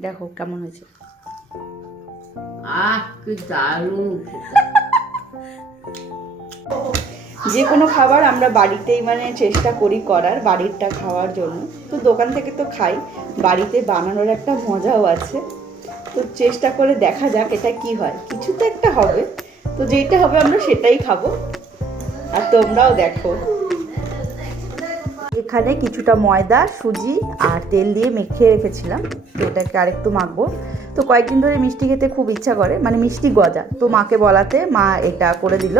দেখো কেমন হয়েছে। আহ কি দারুণ। যে কোনো খাবার আমরা বাড়িতেই মানে চেষ্টা করি করার বাড়িরটা খাওয়ার জন্য। তো দোকান থেকে তো খাই বাড়িতে বানানোর একটা মজাও আছে। তো চেষ্টা করে দেখা যাক এটা কি হয়। কিছু তো একটা হবে তো যেটা হবে আমরা সেটাই খাব। আর তোমরাও দেখো। এখানে কিছুটা ময়দা, সুজি আর তেল দিয়ে মেখে রেখেছিলাম। এটাকে আরেকটু মাখবো। তো কয়েকদিন ধরে মিষ্টি খেতে খুব ইচ্ছা করে মানে মিষ্টি গজা। তো মাকে বলাতে মা এটা করে দিল।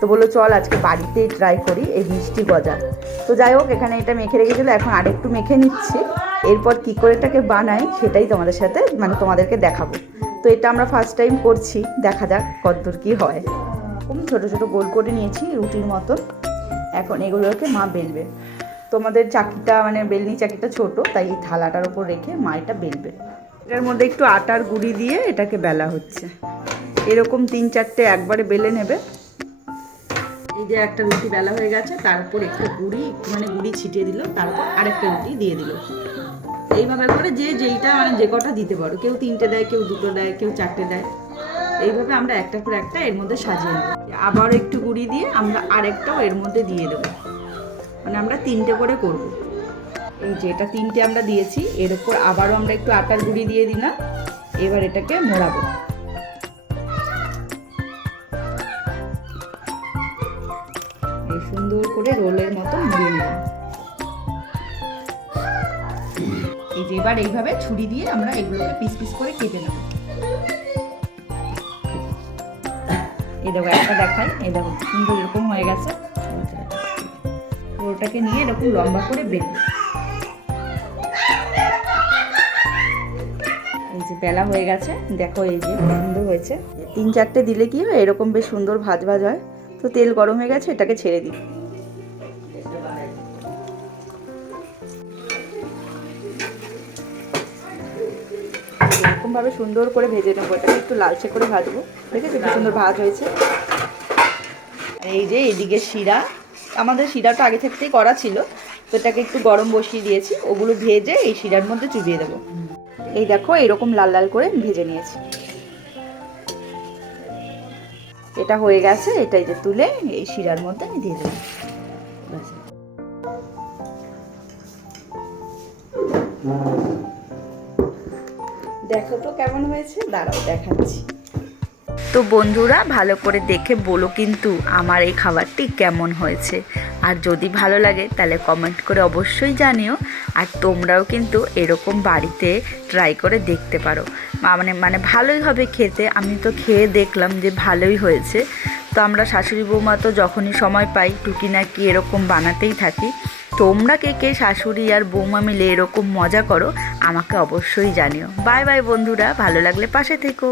তো বলল, চল আজকে বাড়িতেই ট্রাই করি এই মিষ্টি গজা। তো যাই হোক, এখানে এটা মেখে রেখেছিলো, এখন আরেকটু মেখে নিচ্ছি। এরপর কী করে এটাকে বানাই সেটাই তোমাদের সাথে মানে তোমাদেরকে দেখাবো। তো এটা আমরা ফার্স্ট টাইম করছি, দেখা যাক কতদূর কী হয়। ছোটো ছোটো গোল করে নিয়েছি রুটির মতো এখন এগুলোকে মা বেলবে। তোমাদের চাকিটা মানে বেলনি চাকিটা ছোট, তাই এই থালাটার উপর রেখে মা এটা বেলবে। এটার মধ্যে একটু আটার গুঁড়ি দিয়ে এটাকে বেলা হচ্ছে। এরকম তিন চারটে একবারে বেলে নেবে। এই যে একটা রুটি বেলা হয়ে গেছে, তার উপর একটু গুঁড়ি মানে গুঁড়ি ছিটিয়ে দিল, তারপর আরেকটা রুটি দিয়ে দিল। এইভাবে করে যে যেইটা মানে যে কটা দিতে পারো। কেউ তিনটে দেয়, কেউ দুটো দেয়, কেউ চারটে দেয়। এইভাবে আমরা একটা করে একটা এর মধ্যে সাজিয়ে নেব। আবার একটু গুঁড়ি দিয়ে আমরা আরেকটাও এর মধ্যে দিয়ে দেবো। মানে আমরা তিনটে করে করব। এই যে এটা তিনটে আমরা দিয়েছি, এর উপর আবারও আমরা একটু আটার গুঁড়ি দিয়ে দিলাম, এবার এটাকে মোড়াবো। সুন্দর করে রোলের মতো মুড়িয়ে নিলাম। এই যে এবার এইভাবে ছুরি দিয়ে আমরা এগুলোকে পিস পিস করে কেটে নেব। এই দেখো, একটা দেখাই, এই দেখো, সুন্দর এরকম হয়ে গেছে। ওটাকে নিয়ে এরকম লম্বা করে বেলবো এই যে বেলা হয়ে গেছে, দেখো এই যে সুন্দর হয়েছে। তিন চারটে দিলে কি হয়, এরকম বেশ সুন্দর ভাজ ভাজ হয়। তো তেল গরম হয়ে গেছে, এটাকে ছেড়ে দিই। এরকম ভাবে সুন্দর করে ভেজে নেব, এটাকে একটু লালচে করে ভাজবো। দেখেছ কি সুন্দর ভাজ হয়েছে? এই যে এদিকে শিরা আমাদের শিরাটা আগে থাকতেই করা ছিল। তো এটাকে একটু গরম বসিয়ে দিয়েছি। ওগুলো ভেজে এই শিরার মধ্যে চুবিয়ে দেবো। এই দেখো, এরকম লাল লাল করে ভেজে নিয়েছি। এটা হয়ে গেছে এটাই যে তুলে এই শিরার মধ্যে আমি দিয়ে দেবো। দেখো তো কেমন হয়েছে? দাঁড়াও, দেখাচ্ছি। তো বন্ধুরা, ভালো করে দেখে বলো কিন্তু আমার এই খাবারটি কেমন হয়েছে। আর যদি ভালো লাগে, তাহলে কমেন্ট করে অবশ্যই জানিও। আর তোমরাও কিন্তু এরকম বাড়িতে ট্রাই করে দেখতে পারো। মানে মানে ভালোই হবে খেতে। আমি তো খেয়ে দেখলাম যে ভালোই হয়েছে। তো আমরা শাশুড়ি বৌমা তো যখনই সময় পাই, টুকি নাকি এরকম বানাতেই থাকি। তোমরা কে কে শাশুড়ি আর বৌমা মিলে এরকম মজা করো, আমাকে অবশ্যই জানিও। বাই বাই বন্ধুরা, ভালো লাগলে পাশে থেকো।